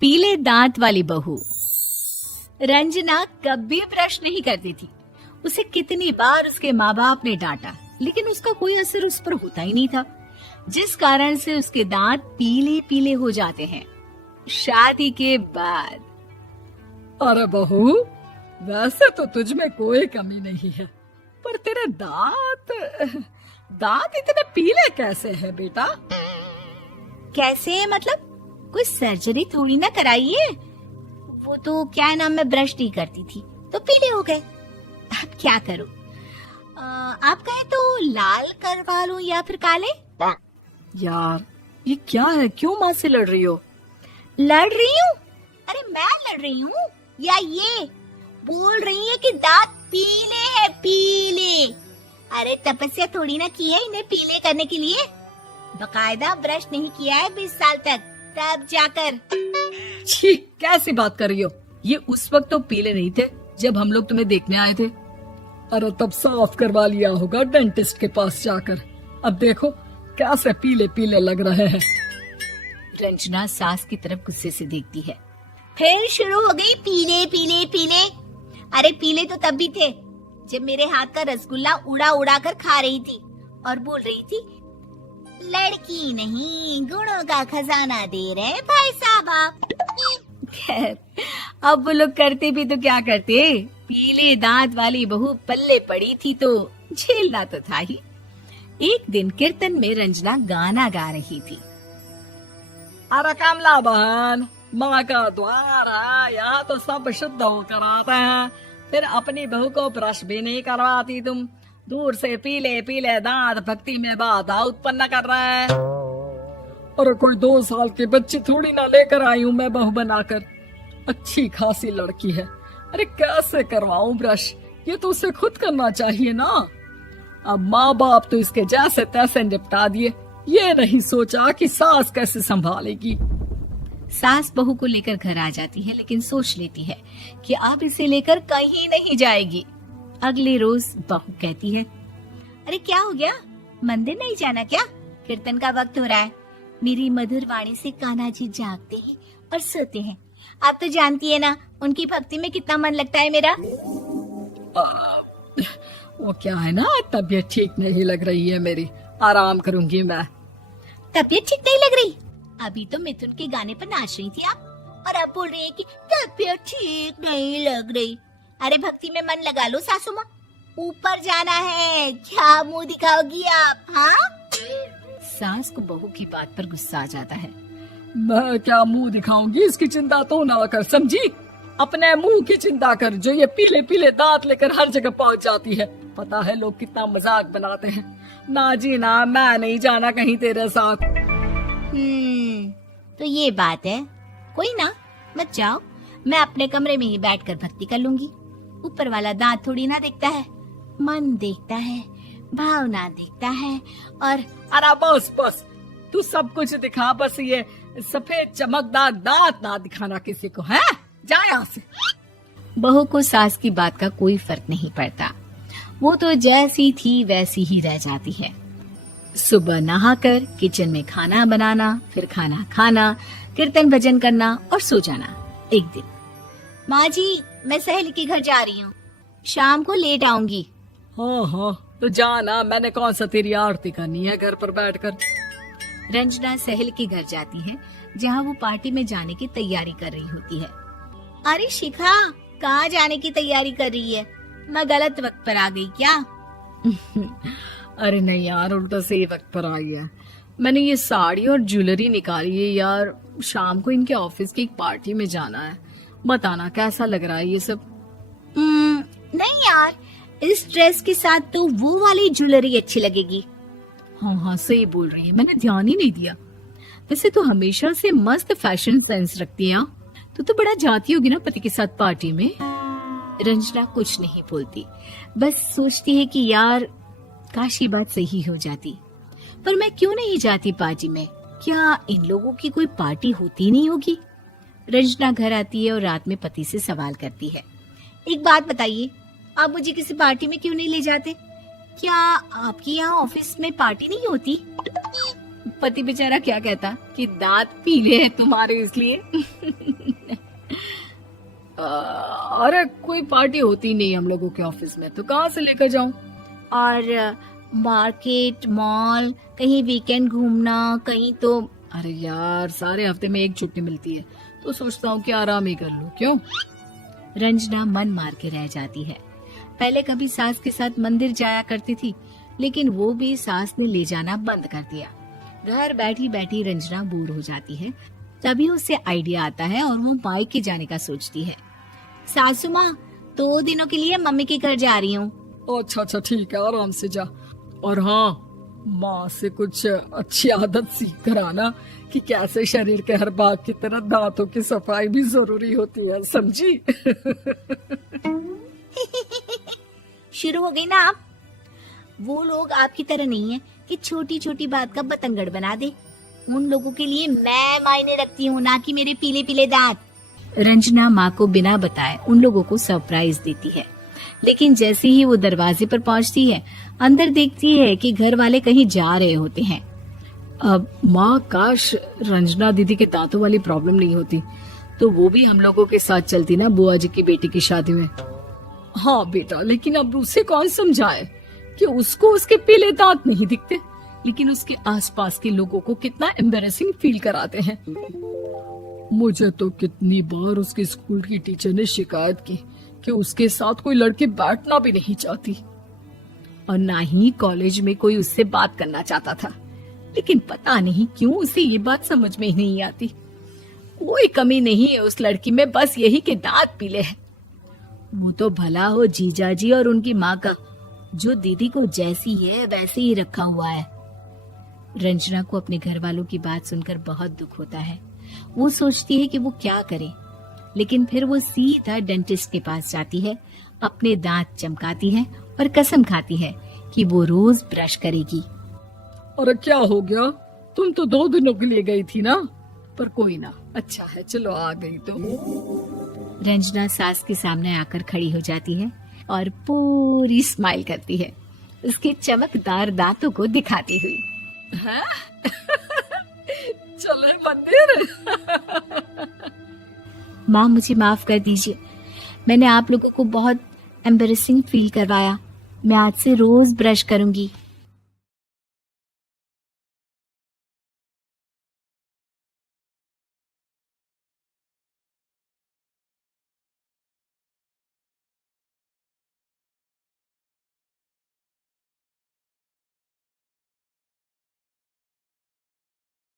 पीले दांत वाली बहू। रंजना कभी ब्रश नहीं करती थी। उसे कितनी बार उसके माँ बाप ने डांटा, लेकिन उसका कोई असर उस पर होता ही नहीं था, जिस कारण से उसके दांत पीले पीले हो जाते हैं। शादी के बाद अरे बहू, वैसे तो तुझ में कोई कमी नहीं है, पर तेरे दांत इतने पीले कैसे हैं बेटा? कैसे मतलब? कोई सर्जरी थोड़ी ना कराइए। वो तो क्या नाम, मैं ब्रश नहीं करती थी तो पीले हो गए। अब क्या करूं? आप कहें तो लाल करवा लूं या फिर काले? यार ये क्या है, क्यों माँ से लड़ रही हो? लड़ रही हूँ? अरे मैं लड़ रही हूँ या ये बोल रही है कि दांत पीले हैं, पीले। अरे तपस्या थोड़ी ना की है इन्हें पीले करने के लिए। बकायदा ब्रश नहीं किया है 20 साल तक, तब जाकर। छी, कैसी बात कर रही हो? ये उस वक्त तो पीले नहीं थे जब हम लोग तुम्हें देखने आए थे। अरे तब साफ करवा लिया होगा डेंटिस्ट के पास जाकर। अब देखो कैसे पीले पीले लग रहे हैं। रंजना सास की तरफ गुस्से से देखती है। फिर शुरू हो गई पीले पीले पीले। अरे पीले तो तब भी थे जब मेरे हाथ का रसगुल्ला उड़ा उड़ा कर खा रही थी और बोल रही थी, लड़की नहीं गुणों का खजाना दे रहे भाई साहब आप। खैर, अब वो लोग करते भी तो क्या करते, पीले दांत वाली बहू पल्ले पड़ी थी तो झेलना तो था ही। एक दिन कीर्तन में रंजना गाना गा रही थी। अरे कमला बहन, माँ का द्वार है, यहाँ तो सब शुद्ध होकर आते हैं, फिर अपनी बहू को ब्रश भी नहीं करवाती तुम। दूर से पीले पीले दांत भक्ति में बाधा उत्पन्न कर रहे हैं। अरे कोई 2 साल की बच्ची थोड़ी ना लेकर आई हूँ मैं बहू बनाकर। अच्छी खासी लड़की है, अरे कैसे करवाऊं ब्रश? ये तो उसे खुद करना चाहिए ना। अब माँ बाप तो इसके जैसे तैसे निपटा दिए, ये नहीं सोचा कि सास कैसे संभालेगी। सास बहू को लेकर घर आ जाती है, लेकिन सोच लेती है कि अब इसे लेकर कहीं नहीं जाएगी। अगले रोज बहू कहती है, अरे क्या हो गया, मंदिर नहीं जाना क्या? कीर्तन का वक्त हो रहा है। मेरी मधुर वाणी से कान्हा जी जागते हैं और सोते हैं। आप तो जानती है ना उनकी भक्ति में कितना मन लगता है मेरा। वो क्या है ना, तबीयत ठीक नहीं लग रही है मेरी, आराम करूंगी मैं। तबीयत ठीक नहीं लग रही? अभी तो मिथुन के गाने पर नाच रही थी आप, और अब बोल रही है कि तबीयत ठीक नहीं लग रही। अरे भक्ति में मन लगा लो सासू माँ, ऊपर जाना है, क्या मुंह दिखाओगी आप? हाँ? सास को बहू की बात पर गुस्सा आ जाता है। मैं क्या मुंह दिखाऊंगी, इसकी चिंता तो ना कर, समझी? अपने मुंह की चिंता कर, जो ये पीले पीले दांत लेकर हर जगह पहुंच जाती है। पता है लोग कितना मजाक बनाते हैं। ना जी ना, मैं नहीं जाना कहीं तेरे साथ। तो ये बात है, कोई ना, मत जाओ, मैं अपने कमरे में ही बैठकर भक्ति कर लूंगी। ऊपर वाला दांत थोड़ी ना देखता है, मन देखता है, भावना देखता है। और अरे बस बस, तू सब कुछ दिखा, बस ये सफेद चमकदार दांत ना दिखाना किसी को, है? जा यहाँ से। बहू को सास की बात का कोई फर्क नहीं पड़ता, वो तो जैसी थी वैसी ही रह जाती है। सुबह नहाकर किचन में खाना बनाना, फिर खाना खाना, कीर्तन भजन करना और सो जाना। एक दिन, माँ जी मैं सहेली के घर जा रही हूँ, शाम को लेट आऊंगी। हाँ हाँ तो जाना, मैंने कौन सा तेरी आरती करनी है घर पर बैठकर। रंजना सहेली के घर जाती है, जहाँ वो पार्टी में जाने की तैयारी कर रही होती है। अरे शिखा, कहाँ जाने की तैयारी कर रही है? मैं गलत वक्त पर आ गई क्या? अरे नहीं यार, उल्टा सही वक्त पर आ गया। मैंने ये साड़ी और ज्वेलरी निकाली है यार, शाम को इनके ऑफिस की एक पार्टी में जाना है। बताना कैसा लग रहा है ये सब? नहीं यार, इस ड्रेस के साथ तो वो वाली ज्वेलरी अच्छी लगेगी। हाँ हाँ सही बोल रही है, मैंने ध्यान ही नहीं दिया। वैसे तो हमेशा से मस्त फैशन सेंस रखती है। तो बड़ा जाती होगी ना पति के साथ पार्टी में। रंजना कुछ नहीं बोलती, बस सोचती है कि यार काश ये बात सही हो जाती, पर मैं क्यों नहीं जाती पार्टी में? क्या इन लोगों की कोई पार्टी होती नहीं होगी? रंजना घर आती है और रात में पति से सवाल करती है, एक बात बताइए, आप मुझे किसी पार्टी में क्यों नहीं ले जाते? क्या आपकी यहाँ ऑफिस में पार्टी नहीं होती? पति बेचारा क्या कहता कि दांत पीले हैं तुम्हारे इसलिए। अरे कोई पार्टी होती नहीं हम लोगों के ऑफिस में, तो कहाँ से लेकर जाऊं? और मार्केट, मॉल, कहीं वीकेंड घूमना, कहीं तो। अरे यार, सारे हफ्ते में एक छुट्टी मिलती है, तो सोचता हूँ कि आराम ही कर लूं। क्यों? रंजना मन मार के रह जाती है। पहले कभी सास के साथ मंदिर जाया करती थी, लेकिन वो भी सास ने ले जाना बंद कर दिया। घर बैठी बैठी रंजना बोर हो जाती है। तभी उसे आइडिया आता है और वो मायके जाने का सोचती है। सासू माँ, 2 दिनों के लिए मम्मी के घर जा रही हूँ। अच्छा अच्छा ठीक है, आराम से जा। और हाँ, माँ से कुछ अच्छी आदत सीख कर आना कि कैसे शरीर के हर भाग की तरह दांतों की सफाई भी जरूरी होती है, समझी? शुरू हो गई ना आप। वो लोग आपकी तरह नहीं है कि छोटी छोटी बात का बतंगड़ बना दे। उन लोगों के लिए मैं मायने रखती हूँ, ना कि मेरे पीले पीले दांत। रंजना माँ को बिना बताए उन लोगों को सरप्राइज देती है, लेकिन जैसे ही वो दरवाजे पर पहुंचती है, अंदर देखती है कि घर वाले कहीं जा रहे होते हैं। अब माँ, काश रंजना दीदी के दांतों वाली प्रॉब्लम नहीं होती, तो वो भी हम लोगों के साथ चलती ना बुआ जी की बेटी की शादी में। हाँ बेटा, लेकिन अब उसे कौन समझाए कि उसको उसके पीले दांत नहीं दिखते, लेकिन उसके आसपास के लोगों को कितना एम्बैरेसिंग फील कराते हैं। मुझे तो कितनी बार उसके स्कूल की टीचर ने शिकायत की कि उसके साथ कोई लड़की बैठना भी नहीं चाहती, और ना ही कॉलेज में कोई उससे बात करना चाहता था। लेकिन पता नहीं क्यों उसे ये बात समझ में ही नहीं आती। कोई कमी नहीं है उस लड़की में, बस यही कि दांत पीले हैं। वो तो भला हो जीजा जी और उनकी माँ का, जो दीदी को जैसी है वैसे ही रखा हुआ है। रंजना को अपने घर वालों की बात सुनकर बहुत दुख होता है। वो सोचती है कि वो क्या करे, लेकिन फिर वो सीधा डेंटिस्ट के पास जाती है, अपने दांत चमकाती है और कसम खाती है कि वो रोज ब्रश करेगी। अरे क्या हो गया? तुम तो 2 दिनों के लिए गई थी ना। पर कोई ना, अच्छा है, चलो आ गई तो। रंजना सास के सामने आकर खड़ी हो जाती है और पूरी स्माइल करती है, उसके चमकदार दांतों को दिखाती हुई। हैं? चले मंदिर। माँ, मुझे माफ कर दीजिए, मैंने आप लोगों को बहुत एम्बैरेसिंग फील करवाया। मैं आज से रोज ब्रश करूंगी।